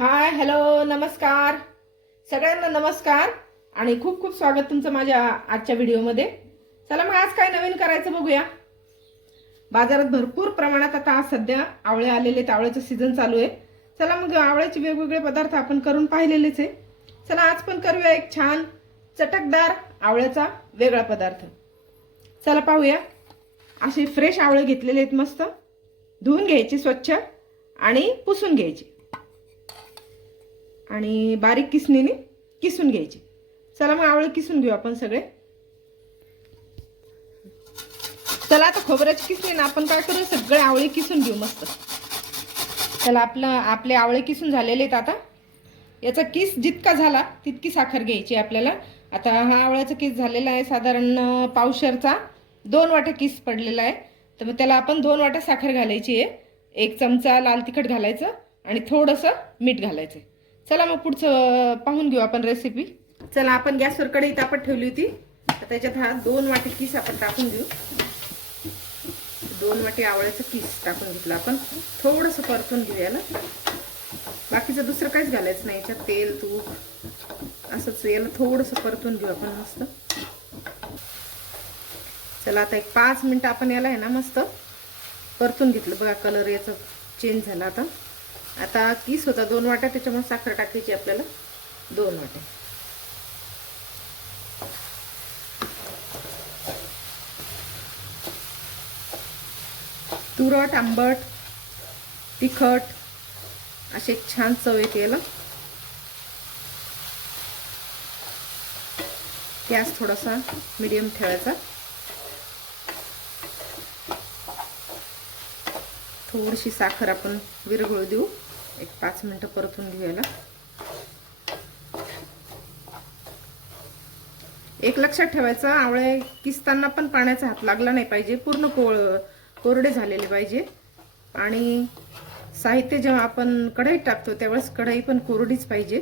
Hi hello नमस्कार सगळ्यांना नमस्कार आणि खूप खूप स्वागत तुमचं माझ्या आजच्या व्हिडिओमध्ये। चला मग आज काय नवीन करायचं बघूया। बाजारात भरपूर प्रमाणात आता आज सध्या आवळे आलेले, आवळ्याचं सीजन चालू आहे। चला मग आवळ्याचे वेगवेगळे पदार्थ आपण करून पाहिलेलेच आहे। चला आज पण करूया एक छान चटकदार आवळ्याचा वेगळा पदार्थ। चला पाहूया। असे फ्रेश आवळे घेतलेले आहेत, मस्त धुवून घ्यायचे स्वच्छ आणि पुसून घ्यायचे आणि बारीक किसणीने किसून घ्यायचे। चला मग आवळे किसून घेऊ आपण सगळे। चला आता खोबऱ्याची किसणीने आपण काय करू, सगळे आवळे किसून घेऊ मस्त। चला आपले आवळे किसून झालेले आहेत। आता याचा किस जितका झाला तितकी साखर घ्यायची आपल्याला। आता हा आवळ्याचा किस झालेला आहे साधारण पावशेरचा 2 वाटे किस पडलेला आहे, तर मग त्याला आपण 2 वाटे साखर घालायची आहे। 1 चमचा लाल तिखट घालायचं आणि थोडंसं मीठ घालायचं। चला मग पुढचं पाहून घेऊ आपण रेसिपी। चला आपण गॅसवर कढई तापत ठेवली होती, तर त्याच्यात हा 2 वाटे किस आपण टाकून घेऊ। 2 वाटे आवळ्याचं किस टाकून घेतलं आपण, थोडंसं परतून घेऊ याला। बाकीचं दुसरं काहीच घालायचं नाही याच्यात, तेल तूप असंच याला थोडंसं परतून घेऊ आपण मस्त। चला आता एक 5 मिनिटं आपण याला आहे ना मस्त परतून घेतलं बघा, कलर याचा चेंज झाला। आता किस होता 2 वाट्या, त्याच्यामुळे साखर टाकायची आपल्याला 2 वाट्या। तुरट आंबट तिखट असे छान चव येते याला। गॅस थोडासा मीडियम ठेवायचा। थोडीशी साखर आपण विरघळू देऊ, एक 5 मिनिटं परतून घेऊ याला। एक लक्षात ठेवायचं, आवळे किसताना पण पाण्याचा हात लागला नाही पाहिजे, पूर्ण कोरडे झालेले पाहिजे। आणि साहित्य जेव्हा आपण कढईत टाकतो त्यावेळेस कढई पण कोरडीच पाहिजे,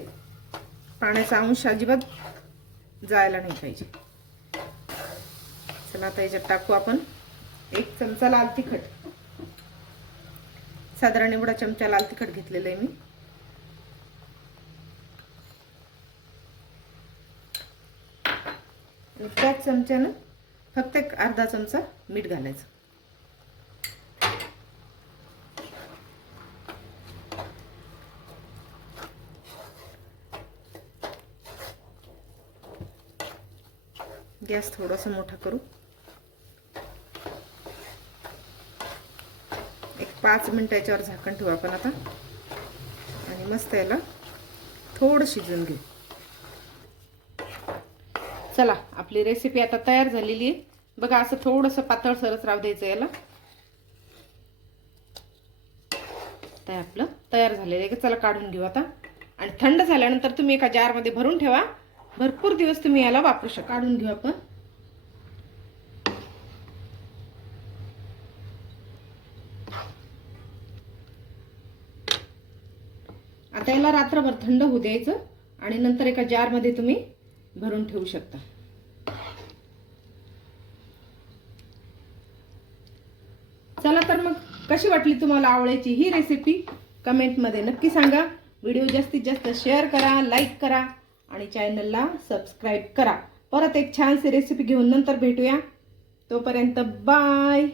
पाण्याचा अंश अजिबात जायला नाही पाहिजे। चला आता याच्यात टाकू आपण 1 चमचा लाल तिखट, साधारण एवढा चमचा लाल तिखट घेतलेलं आहे मी। त्याच चमच्यानं फक्त एक अर्धा चमचा मीठ घालायचं। गॅस थोडासा मोठा करू, एक 5 मिनिटं याच्यावर झाकण ठेवू आपण आता आणि मस्त याला थोडं शिजवून घेऊ। चला आपली रेसिपी आता तयार झालेली आहे बघा। असं थोडंसं पातळसरच राहू द्यायचं याला। तर आपलं तयार झालेलं आहे, चला काढून घेऊ आता। आणि थंड झाल्यानंतर तुम्ही एका जारमध्ये भरून ठेवा, भरपूर दिवस तुम्ही याला वापरू शकता। काढून घेऊ आपण। आता याला रात्रभर थंड होऊ द्यायचं आणि नंतर एका जारमध्ये तुम्ही भरून ठेवू शकता। चला तर मग कशी वाटली तुम्हाला आवळ्याची ही रेसिपी कमेंटमध्ये नक्की सांगा। व्हिडिओ जास्तीत जास्त शेअर करा, लाईक करा आणि चॅनलला सबस्क्राईब करा। परत एक छानशी रेसिपी घेऊन नंतर भेटूया, तोपर्यंत बाय।